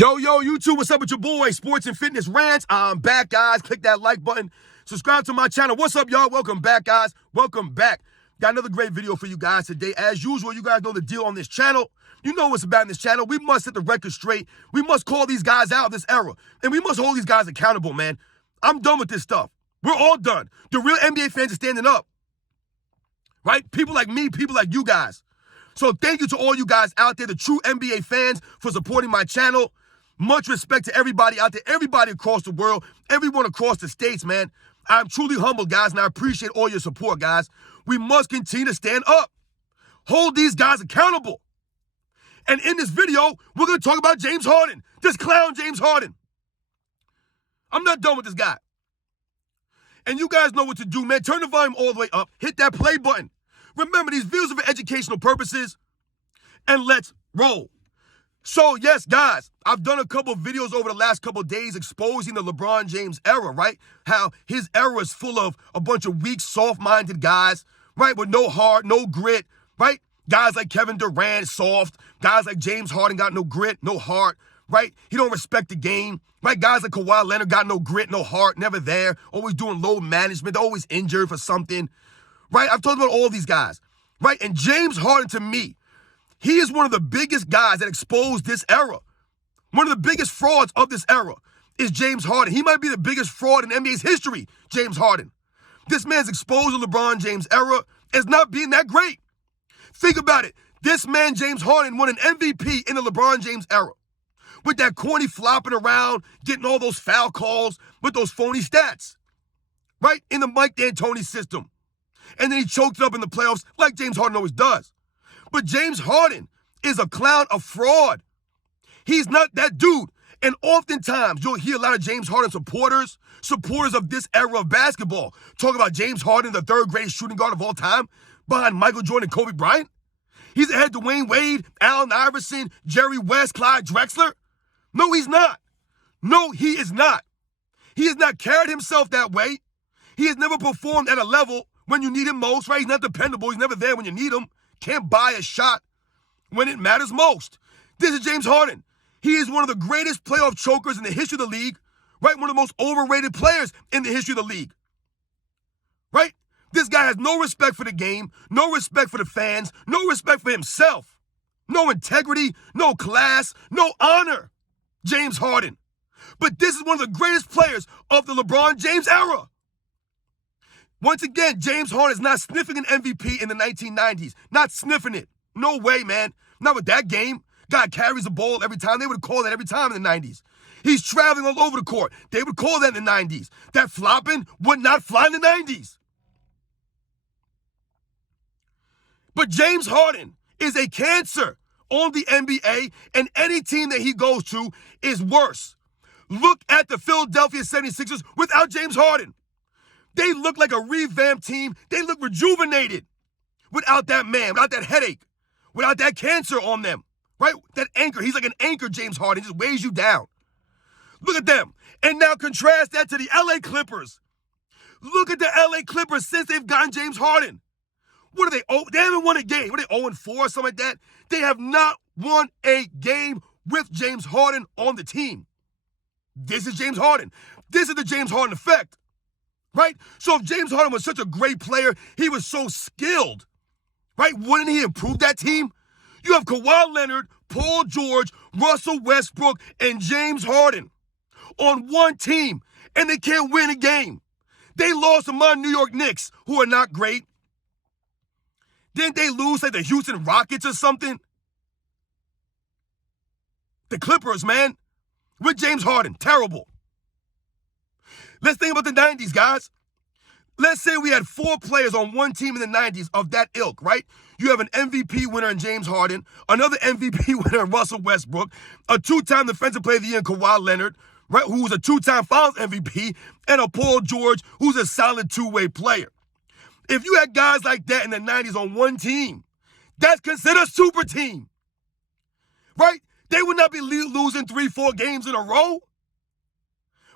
Yo, YouTube, what's up with your boy? Sports and Fitness Rants. I'm back, guys. Click that like button. Subscribe to my channel. What's up, y'all? Welcome back, guys. Welcome back. Got another great video for you guys today. As usual, you guys know the deal on this channel. You know what's about in this channel. We must set the record straight. We must call these guys out of this era. And we must hold these guys accountable, man. I'm done with this stuff. We're all done. The real NBA fans are standing up. Right? People like me, people like you guys. So thank you to all you guys out there, the true NBA fans, for supporting my channel. Much respect to everybody out there, everybody across the world, everyone across the states, man. I'm truly humbled, guys, and I appreciate all your support, guys. We must continue to stand up. Hold these guys accountable. And in this video, we're going to talk about James Harden. This clown James Harden. I'm not done with this guy. And you guys know what to do, man. Turn the volume all the way up. Hit that play button. Remember, these videos are for educational purposes. And let's roll. So, yes, guys, I've done a couple of videos over the last couple of days exposing the LeBron James era, right? How his era is full of a bunch of weak, soft-minded guys, right? With no heart, no grit, right? Guys like Kevin Durant, soft. Guys like James Harden got no grit, no heart, right? He don't respect the game, right? Guys like Kawhi Leonard got no grit, no heart, never there, always doing load management, they're always injured for something, right? I've talked about all these guys, right? And James Harden, to me, he is one of the biggest guys that exposed this era. One of the biggest frauds of this era is James Harden. He might be the biggest fraud in NBA's history, James Harden. This man's exposed the LeBron James era as not being that great. Think about it. This man, James Harden, won an MVP in the LeBron James era. With that corny flopping around, getting all those foul calls with those phony stats. Right? In the Mike D'Antoni system. And then he choked it up in the playoffs like James Harden always does. But James Harden is a clown, a fraud. He's not that dude. And oftentimes, you'll hear a lot of James Harden supporters of this era of basketball, talk about James Harden, the third greatest shooting guard of all time, behind Michael Jordan and Kobe Bryant. He's ahead of Dwayne Wade, Allen Iverson, Jerry West, Clyde Drexler. No, he's not. No, he is not. He has not carried himself that way. He has never performed at a level when you need him most, right? He's not dependable. He's never there when you need him. Can't buy a shot when it matters most. This is James Harden. He is one of the greatest playoff chokers in the history of the league, right? One of the most overrated players in the history of the league, right? This guy has no respect for the game, no respect for the fans, no respect for himself, no integrity, no class, no honor. James Harden. But this is one of the greatest players of the LeBron James era. Once again, James Harden is not sniffing an MVP in the 1990s. Not sniffing it. No way, man. Not with that game. Guy carries the ball every time. They would call that every time in the 90s. He's traveling all over the court. They would call that in the 90s. That flopping would not fly in the 90s. But James Harden is a cancer on the NBA, and any team that he goes to is worse. Look at the Philadelphia 76ers without James Harden. They look like a revamped team. They look rejuvenated without that man, without that headache, without that cancer on them, right? That anchor. He's like an anchor, James Harden. He just weighs you down. Look at them. And now contrast that to the LA Clippers. Look at the LA Clippers since they've gotten James Harden. What are they? Oh, they haven't won a game. What are they, 0-4 or something like that? They have not won a game with James Harden on the team. This is James Harden. This is the James Harden effect. Right? So if James Harden was such a great player, he was so skilled, right? Wouldn't he improve that team? You have Kawhi Leonard, Paul George, Russell Westbrook, and James Harden on one team, and they can't win a game. They lost to my New York Knicks, who are not great. Didn't they lose like the Houston Rockets or something? The Clippers, man, with James Harden, terrible. Let's think about the 90s, guys. Let's say we had 4 players on one team in the 90s of that ilk, right? You have an MVP winner in James Harden, another MVP winner in Russell Westbrook, a 2-time Defensive Player of the Year in Kawhi Leonard, right, who was a 2-time Finals MVP, and a Paul George who's a solid 2-way player. If you had guys like that in the 90s on one team, that's considered a super team, right? They would not be losing 3-4 games in a row.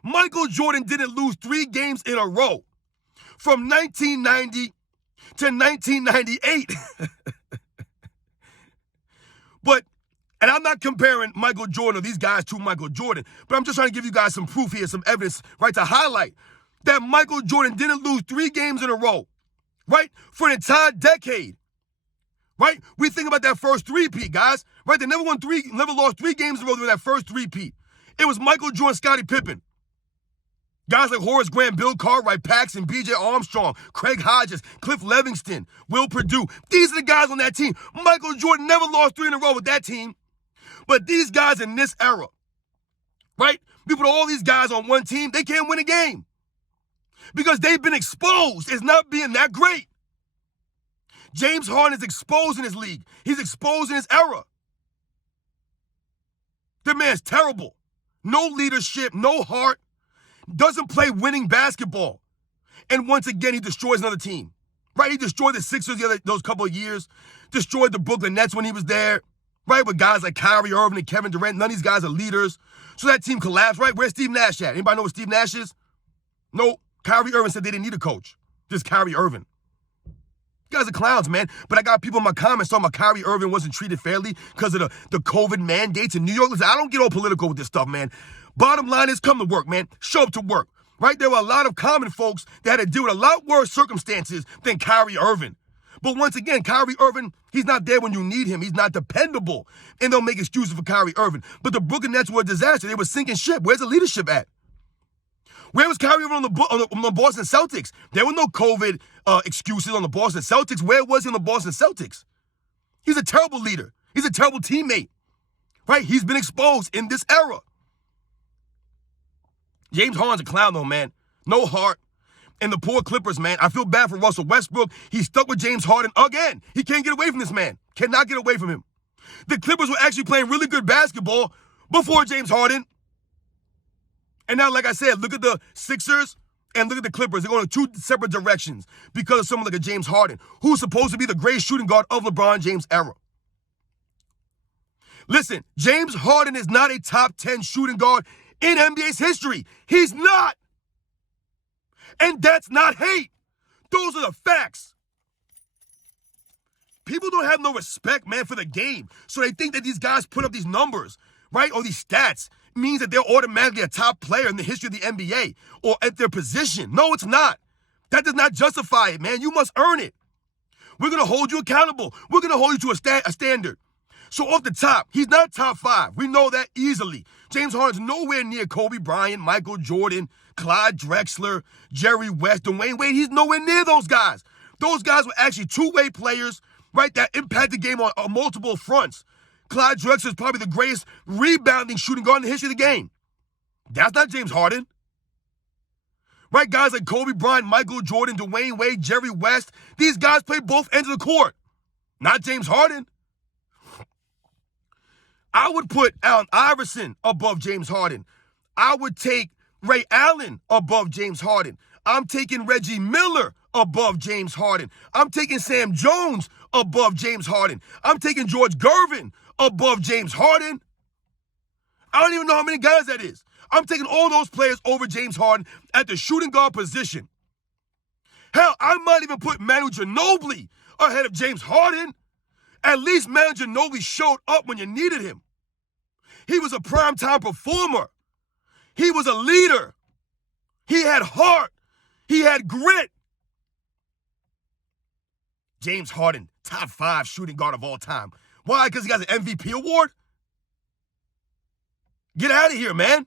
Michael Jordan didn't lose 3 games in a row from 1990 to 1998. But And I'm not comparing Michael Jordan or these guys to Michael Jordan, but I'm just trying to give you guys some proof here, some evidence, right, to highlight that Michael Jordan didn't lose 3 games in a row, right, for an entire decade, right? We think about that first three-peat, guys, right? They never lost 3 games in a row during that first three-peat. It was Michael Jordan, Scottie Pippen. Guys like Horace Grant, Bill Cartwright, Paxson, B.J. Armstrong, Craig Hodges, Cliff Levingston, Will Perdue. These are the guys on that team. Michael Jordan never lost 3 in a row with that team. But these guys in this era, right? We put all these guys on one team, they can't win a game. Because they've been exposed as not being that great. James Harden is exposed in his league. He's exposed in his era. The man's terrible. No leadership, no heart. Doesn't play winning basketball. And once again, he destroys another team. Right? He destroyed the Sixers those couple of years. Destroyed the Brooklyn Nets when he was there. Right? With guys like Kyrie Irving and Kevin Durant. None of these guys are leaders. So that team collapsed, right? Where's Steve Nash at? Anybody know what Steve Nash is? No. Kyrie Irving said they didn't need a coach. Just Kyrie Irving. You guys are clowns, man. But I got people in my comments talking about Kyrie Irving wasn't treated fairly because of the COVID mandates in New York. Listen, I don't get all political with this stuff, man. Bottom line is come to work, man. Show up to work, right? There were a lot of common folks that had to deal with a lot worse circumstances than Kyrie Irving. But once again, Kyrie Irving, he's not there when you need him. He's not dependable. And they'll make excuses for Kyrie Irving. But the Brooklyn Nets were a disaster. They were sinking ship. Where's the leadership at? Where was Kyrie Irving on the Boston Celtics? There were no COVID excuses on the Boston Celtics. Where was he on the Boston Celtics? He's a terrible leader. He's a terrible teammate, right? He's been exposed in this era. James Harden's a clown, though, man. No heart. And the poor Clippers, man. I feel bad for Russell Westbrook. He's stuck with James Harden again. He can't get away from this man. Cannot get away from him. The Clippers were actually playing really good basketball before James Harden. And now, like I said, look at the Sixers and look at the Clippers. They're going in 2 separate directions because of someone like a James Harden, who's supposed to be the greatest shooting guard of LeBron James' era. Listen, James Harden is not a top 10 shooting guard in NBA's history. He's not. And that's not hate. Those are the facts. People don't have no respect, man, for the game. So they think that these guys put up these numbers, right, or these stats means that they're automatically a top player in the history of the NBA or at their position. No, it's not. That does not justify it, man. You must earn it. We're going to hold you accountable. We're going to hold you to a standard. So off the top, he's not top 5. We know that easily. James Harden's nowhere near Kobe Bryant, Michael Jordan, Clyde Drexler, Jerry West, Dwayne Wade. He's nowhere near those guys. Those guys were actually two-way players, right, that impact the game on multiple fronts. Clyde Drexler is probably the greatest rebounding shooting guard in the history of the game. That's not James Harden. Right, guys like Kobe Bryant, Michael Jordan, Dwayne Wade, Jerry West. These guys play both ends of the court. Not James Harden. I would put Allen Iverson above James Harden. I would take Ray Allen above James Harden. I'm taking Reggie Miller above James Harden. I'm taking Sam Jones above James Harden. I'm taking George Gervin above James Harden. I don't even know how many guys that is. I'm taking all those players over James Harden at the shooting guard position. Hell, I might even put Manu Ginobili ahead of James Harden. At least Manu Ginobili showed up when you needed him. He was a primetime performer. He was a leader. He had heart. He had grit. James Harden, top 5 shooting guard of all time. Why? Because he got an MVP award? Get out of here, man.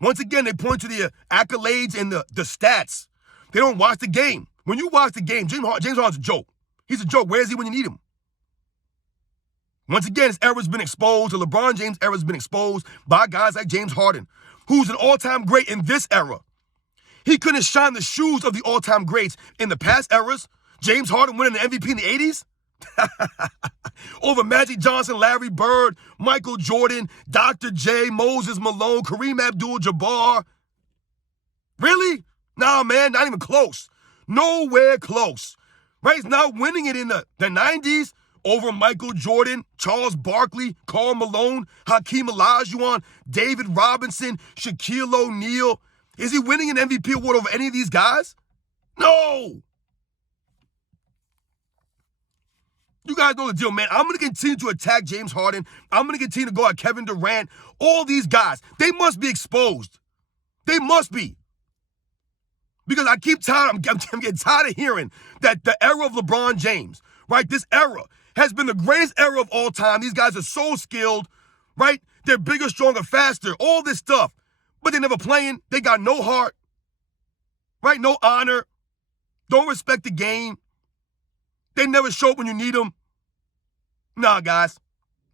Once again, they point to the accolades and the stats. They don't watch the game. When you watch the game, James Harden's a joke. He's a joke. Where is he when you need him? Once again, his era's been exposed. The LeBron James era's been exposed by guys like James Harden, who's an all-time great in this era. He couldn't shine the shoes of the all-time greats in the past eras. James Harden winning the MVP in the 80s. Over Magic Johnson, Larry Bird, Michael Jordan, Dr. J, Moses Malone, Kareem Abdul-Jabbar. Really? Nah, man, not even close. Nowhere close. Right? He's not winning it in the 90s. Over Michael Jordan, Charles Barkley, Karl Malone, Hakeem Olajuwon, David Robinson, Shaquille O'Neal. Is he winning an MVP award over any of these guys? No. You guys know the deal, man. I'm going to continue to attack James Harden. I'm going to continue to go at Kevin Durant. All these guys, they must be exposed. They must be. Because I keep tired, I'm getting tired of hearing that the era of LeBron James, right? This era has been the greatest era of all time. These guys are so skilled, right? They're bigger, stronger, faster, all this stuff. But they're never playing. They got no heart, right? No honor. Don't respect the game. They never show up when you need them. Nah, guys.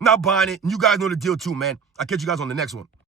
Not buying it. And you guys know the deal too, man. I'll catch you guys on the next one.